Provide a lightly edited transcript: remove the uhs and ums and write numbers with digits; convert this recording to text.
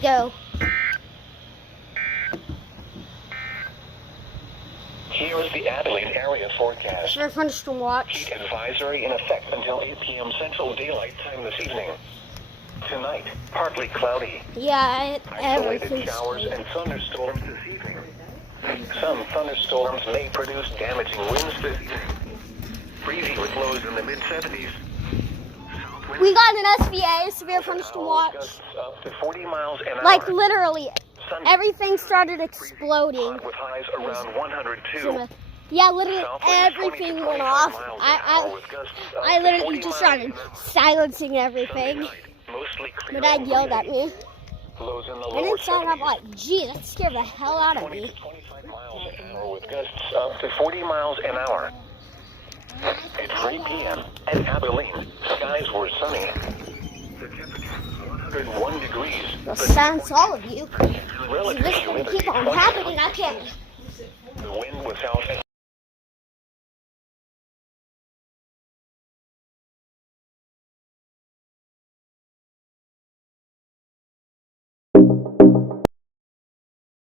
go. Here is the Abilene area forecast. For thunderstorm watch. Heat advisory in effect until 8 p.m. Central Daylight Time this evening. Tonight, partly cloudy. Yeah, Isolated everything's showers and thunderstorms this evening. Some thunderstorms may produce damaging winds this evening. Freezing with lows in the mid-70s. We got an SVA, severe thunderstorm watch. Up to 40 miles an hour. Like literally, Sunday, everything started exploding. with highs around 102. Yeah, literally everything went off. I literally just started silencing everything. My dad yelled at me. And it sounded up like, gee, that scared the hell out of 20 me. to 25 miles an hour with gusts up to 40 miles an hour. At 3 p.m. at Abilene, skies were sunny. The temperature 101 degrees. Well, silence all of you. Relative This will humidity keep on 20%. happening. I can't. The wind was out at